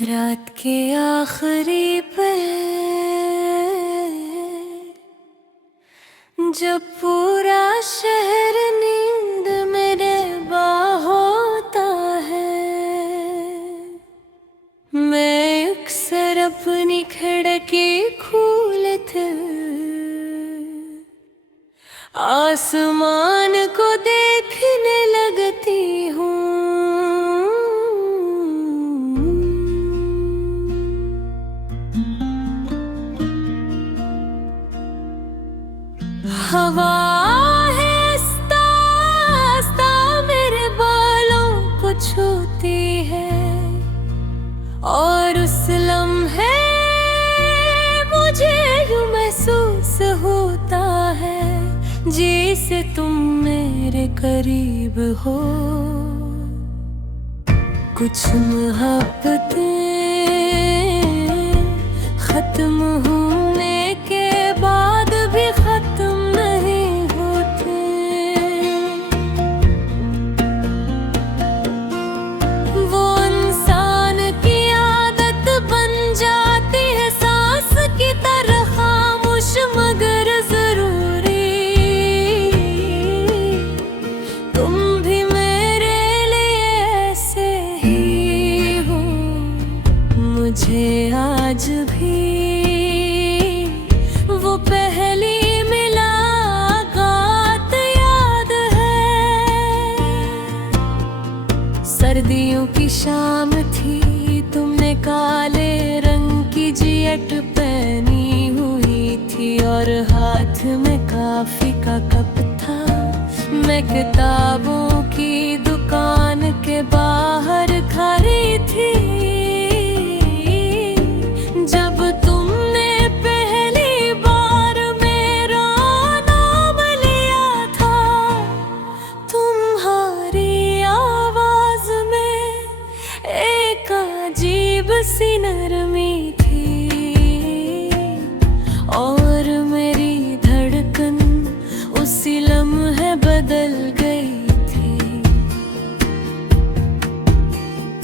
रात के आखिरी पहर जब पूरा शहर नींद मेरे होता है, मैं अक्सर अपनी खिड़की खोलते आसमान को देखने लगती हूँ। हवा है आस्ता आस्ता मेरे बालों को छूती है, और उस लम्हे मुझे यूं महसूस होता है जैसे तुम मेरे करीब हो। कुछ मोहब्बतें खत्म होने के बाद भी खत्म नहीं होते। वो इंसान की आदत बन जाती है सांस की तरह खामोश मगर जरूरी। तुम भी मेरे लिए ऐसे ही हो, मुझे आज भी वो पहली मुलाकात याद है। सर्दियों की शाम थी, तुमने काले रंग की जैकेट पहनी हुई थी और हाथ में कॉफी का कप था। मैं किताबों की दुकान के बाहर खड़ी थी जब तुमने पहली बार मेरा नाम लिया था। तुम्हारी आवाज में एक अजीब सी नरमी थी, और मेरी धड़कन उसी लम्हे बदल गई थी।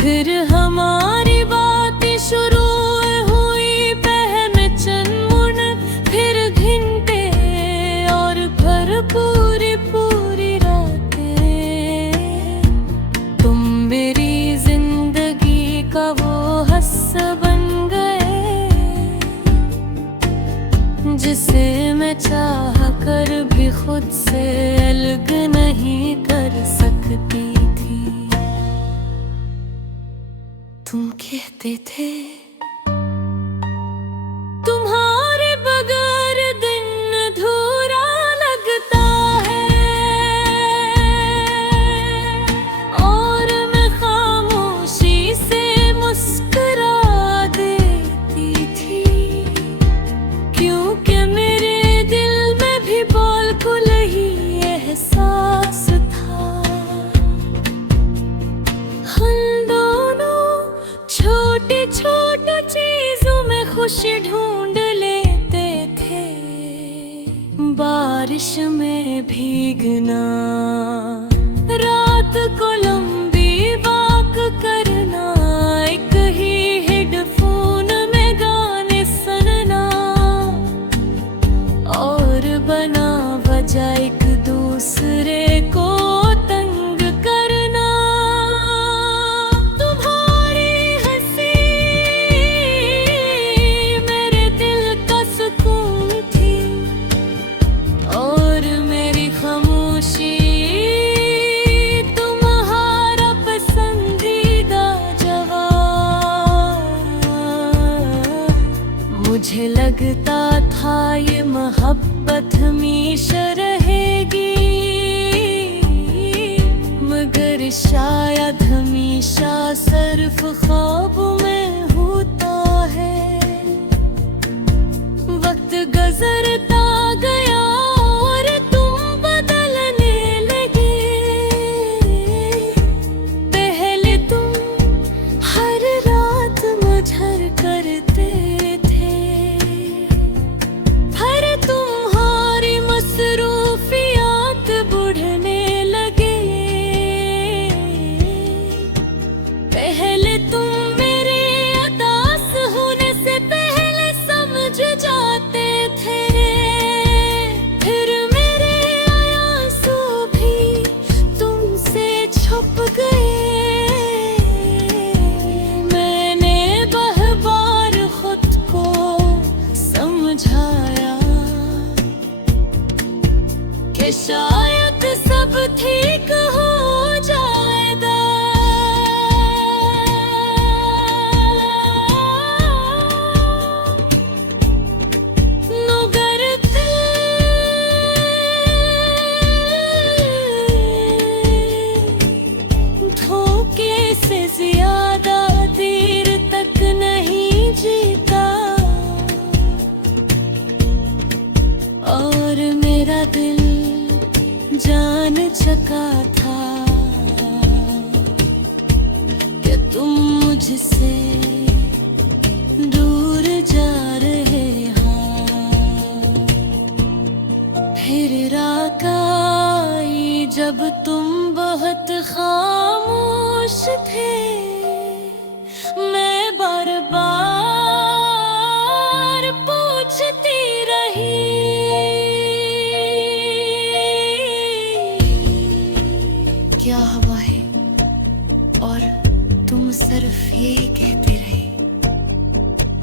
फिर हमारी बातें शुरू हुई, पहले चंद फिर घंटे और फिर पूरी पूरी रातें। तुम मेरी जिंदगी का वो हिस्सा बन गए जिसे मैं चाह कर भी खुद से अलग नहीं कर सकती थी। तुम कहते थे तुम्हारे बगैर दिन अधूरा लगता है, और मैं खामोशी से मुस्कुरा देती थी, क्योंकि मेरे दिल में भी बिल्कुल ही एहसास था। हम दोनों छोटी छोटी चीजों में खुशी ढूंढ लेते थे। बारिश में भीगना, रात को लंबी वॉक करना, एक ही हेडफोन में गाने सुनना, और बना वजह एक दूसरे को तंग करना। तुम्हारी हंसी मेरे दिल का सुकून थी, और मेरी खामोशी तुम्हारा पसंदीदा जवाब। मुझे लगता था ये मोहब्बत हमेशा रहेगी, मगर शायद हमेशा सिर्फ ख्वाब में होता है। वक्त गुजरता गया और तुम बदलने लगे। पहले तुम हर रात मुझे करते थे, हर तुम्हारी मसरूफियात बढ़ने लगे। पहले तुम सका था कि तुम मुझसे दूर जा रहे हाँ। फिर रात आई जब तुम बहुत खामोश थे, मैं बार बार पूछती रही क्या हुआ है, और तुम सिर्फ ये कहते रहे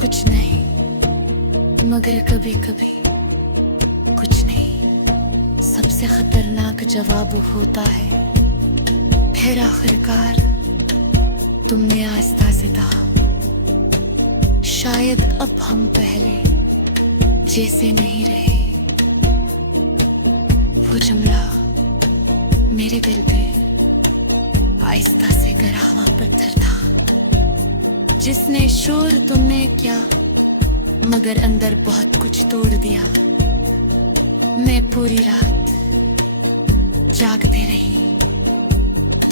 कुछ नहीं, मगर कभी कभी कुछ नहीं सबसे खतरनाक जवाब होता है। फिर आखिरकार तुमने आस्था से कहा, शायद अब हम पहले जैसे नहीं रहे। वो जुमला मेरे दिल पे आहिस्ता से गिरा हुआ पत्थर था, जिसने शोर तुमने क्या मगर अंदर बहुत कुछ तोड़ दिया। मैं पूरी रात जागती रही,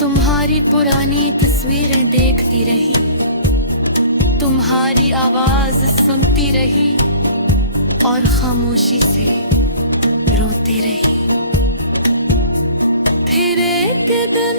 तुम्हारी पुरानी तस्वीरें देखती रही, तुम्हारी आवाज सुनती रही और खामोशी से रोती रही। फिर एक दिन